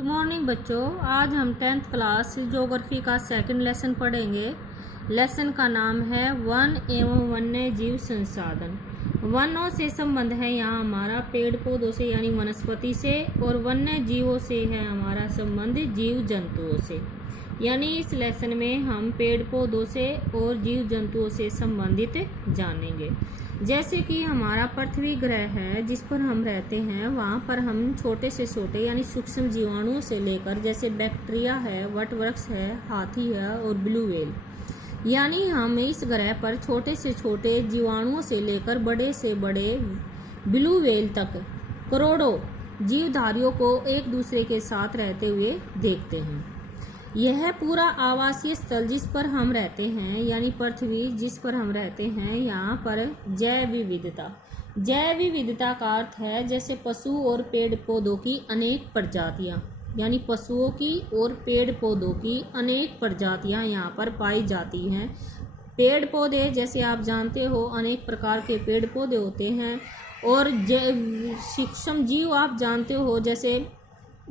Good morning बच्चों। आज हम 10th क्लास ज्योग्राफी का सेकंड लेसन पढ़ेंगे। लेसन का नाम है वन एवं वन्य जीव संसाधन। वनों से संबंध है यहाँ हमारा पेड़ पौधों से यानी वनस्पति से, और वन्य जीवों से है हमारा संबंध जीव जंतुओं से। यानी इस लेसन में हम पेड़ पौधों से और जीव जंतुओं से संबंधित जानेंगे। जैसे कि हमारा पृथ्वी ग्रह है जिस पर हम रहते हैं, वहाँ पर हम छोटे से छोटे यानी सूक्ष्म जीवाणुओं से लेकर जैसे बैक्टीरिया है, वटवृक्ष है, हाथी है और ब्लू व्हेल, यानी हम इस ग्रह पर छोटे से छोटे जीवाणुओं से लेकर बड़े से बड़े ब्लू व्हेल तक करोड़ों जीवधारियों को एक दूसरे के साथ रहते हुए देखते हैं। यह पूरा आवासीय स्थल जिस पर हम रहते हैं यानी पृथ्वी जिस पर हम रहते हैं, यहाँ पर जैव विविधता का अर्थ है जैसे पशु और पेड़ पौधों की अनेक प्रजातियाँ, यानी पशुओं की और पेड़ पौधों की अनेक प्रजातियाँ यहाँ पर पाई जाती हैं। पेड़ पौधे जैसे आप जानते हो अनेक प्रकार के पेड़ पौधे होते हैं, और सूक्ष्म जीव आप जानते हो जैसे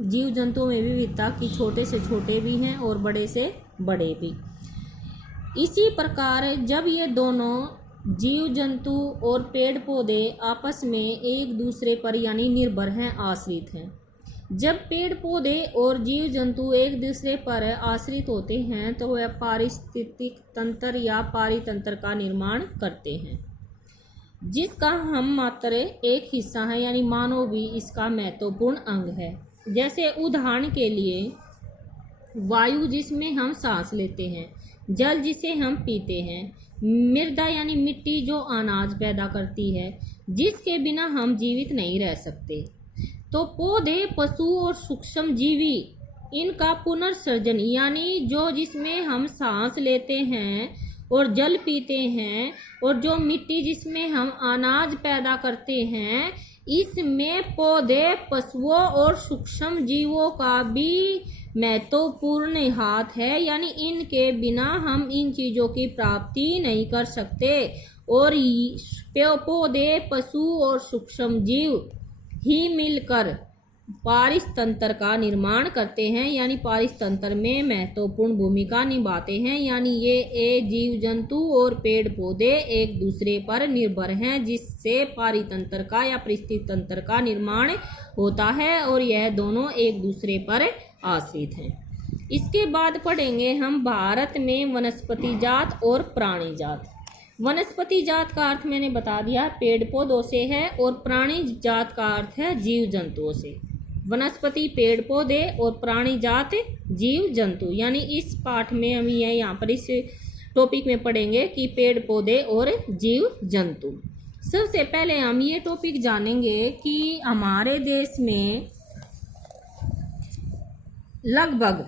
जीव जंतुओं में विविधता की छोटे से छोटे भी हैं और बड़े से बड़े भी। इसी प्रकार जब ये दोनों जीव जंतु और पेड़ पौधे आपस में एक दूसरे पर यानी निर्भर हैं, आश्रित हैं, जब पेड़ पौधे और जीव जंतु एक दूसरे पर आश्रित होते हैं तो वह पारिस्थितिक तंत्र या पारितंत्र का निर्माण करते हैं, जिसका हम मात्र एक हिस्सा है, यानी मानव भी इसका महत्वपूर्ण अंग है। जैसे उदाहरण के लिए वायु जिसमें हम सांस लेते हैं, जल जिसे हम पीते हैं, मृदा यानी मिट्टी जो अनाज पैदा करती है, जिसके बिना हम जीवित नहीं रह सकते। तो पौधे, पशु और सूक्ष्म जीवी इनका पुनर्सर्जन यानी जो जिसमें हम सांस लेते हैं और जल पीते हैं, और जो मिट्टी जिसमें हम अनाज पैदा करते हैं, इसमें पौधे, पशुओं और सूक्ष्म जीवों का भी महत्वपूर्ण हाथ है, यानी इनके बिना हम इन चीज़ों की प्राप्ति नहीं कर सकते। और पौधे, पशु और सूक्ष्म जीव ही मिलकर पारिस्थितिक का निर्माण करते हैं, यानी पारिस्थितिक में महत्वपूर्ण भूमिका निभाते हैं। यानी ये जीव जंतु और पेड़ पौधे एक दूसरे पर निर्भर हैं, जिससे पारितंत्र का या परिस्थिति तंत्र का निर्माण होता है, और यह दोनों एक दूसरे पर आश्रित हैं। इसके बाद पढ़ेंगे हम भारत में वनस्पति जात और प्राणी जात। वनस्पति जात का अर्थ मैंने बता दिया पेड़ पौधों से है, और प्राणी जात का अर्थ है जीव जंतुओं से। वनस्पति पेड़ पौधे और प्राणी जात जीव जंतु, यानी इस पाठ में हम ये यहाँ पर इस टॉपिक में पढ़ेंगे कि पेड़ पौधे और जीव जंतु। सबसे पहले हम ये टॉपिक जानेंगे कि हमारे देश में लगभग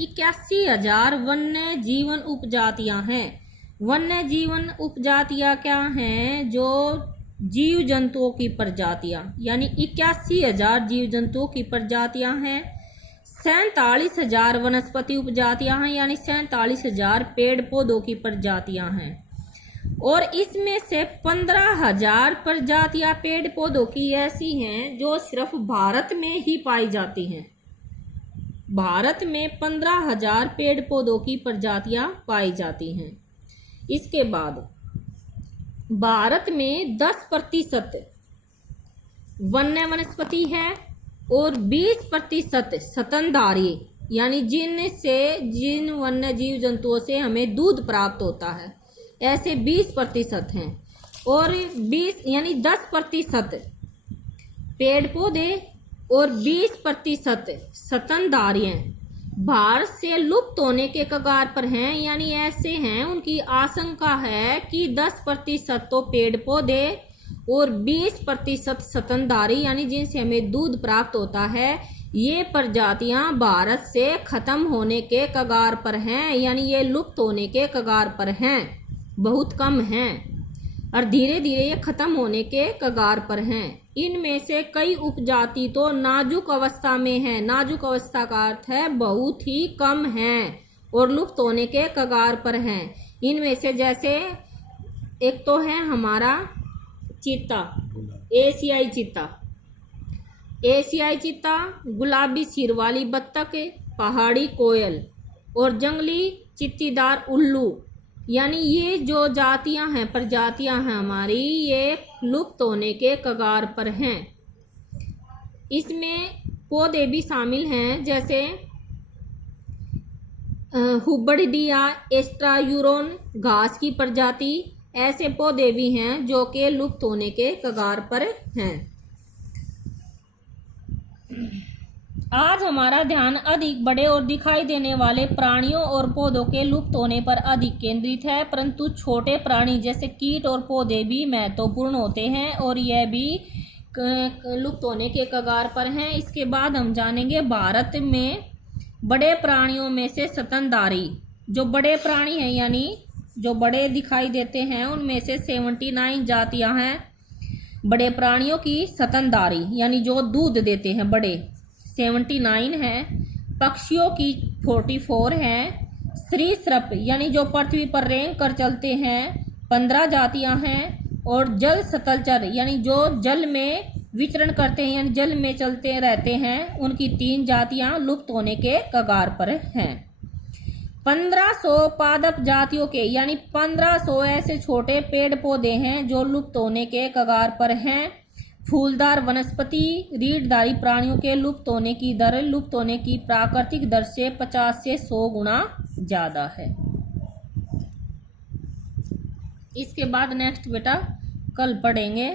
81,000 वन्य जीवन उपजातियां हैं। वन्य जीवन उपजातियां क्या हैं? जो जीव जंतुओं की प्रजातियां, यानी 81,000 जीव जंतुओं की प्रजातियां हैं। 47,000 वनस्पति उपजातियां हैं, यानी 47,000 पेड़ पौधों की प्रजातियां हैं। और इसमें से 15,000 प्रजातियां पेड़ पौधों की ऐसी हैं जो सिर्फ भारत में ही पाई जाती हैं। भारत में 15,000 पेड़ पौधों की प्रजातियां पाई जाती हैं। इसके बाद भारत में 10% वन्य वनस्पति है और 20% स्तनधारी, यानी जिन वन्य जीव जंतुओं से हमें दूध प्राप्त होता है, ऐसे 20% हैं। और 20 यानी 10% पेड़ पौधे और 20% स्तनधारी भारत से लुप्त होने के कगार पर हैं, यानी ऐसे हैं उनकी आशंका है कि 10% तो पेड़ पौधे और 20% स्तनधारी, यानी जिनसे हमें दूध प्राप्त होता है, ये प्रजातियां भारत से खत्म होने के कगार पर हैं, यानी ये लुप्त होने के कगार पर हैं, बहुत कम हैं और धीरे धीरे ये खत्म होने के कगार पर हैं। इनमें से कई उपजाति तो नाजुक अवस्था में है। नाजुक अवस्था का अर्थ है बहुत ही कम हैं और लुप्त होने के कगार पर हैं। इनमें से जैसे एक तो है हमारा चीता, एशियाई चीता, एशियाई चीता, गुलाबी सिर वाली बत्तख, पहाड़ी कोयल और जंगली चित्तीदार उल्लू। यानी ये जो जातियां हैं, प्रजातियां हैं हमारी, ये लुप्त होने के कगार पर हैं। इसमें पौधे भी शामिल हैं, जैसे हुब्बड़िया, एस्ट्रायूरोन, घास की प्रजाति। ऐसे पौधे भी हैं जो कि लुप्त होने के कगार पर हैं। आज हमारा ध्यान अधिक बड़े और दिखाई देने वाले प्राणियों और पौधों के लुप्त होने पर अधिक केंद्रित है, परंतु छोटे प्राणी जैसे कीट और पौधे भी महत्वपूर्ण होते हैं और यह भी लुप्त होने के कगार पर हैं। इसके बाद हम जानेंगे भारत में बड़े प्राणियों में से स्तनधारी। जो बड़े प्राणी हैं यानी जो बड़े दिखाई देते हैं, उनमें से 79 जातियां हैं बड़े प्राणियों की स्तनधारी, यानी जो दूध देते हैं, बड़े 79 हैं। पक्षियों की 44 हैं। सरीसृप यानी जो पृथ्वी पर रेंग कर चलते हैं, 15 जातियां हैं। और जल स्थलचर यानी जो जल में विचरण करते हैं, यानी जल में चलते रहते हैं, उनकी 3 जातियां लुप्त होने के कगार पर हैं। 1500 पादप जातियों के यानी 1500 ऐसे छोटे पेड़ पौधे हैं जो लुप्त होने के कगार पर हैं। फूलदार वनस्पति, रीढ़धारी प्राणियों के लुप्त होने की दर लुप्त होने की प्राकृतिक दर से 50 से 100 गुना ज्यादा है। इसके बाद नेक्स्ट बेटा कल पढ़ेंगे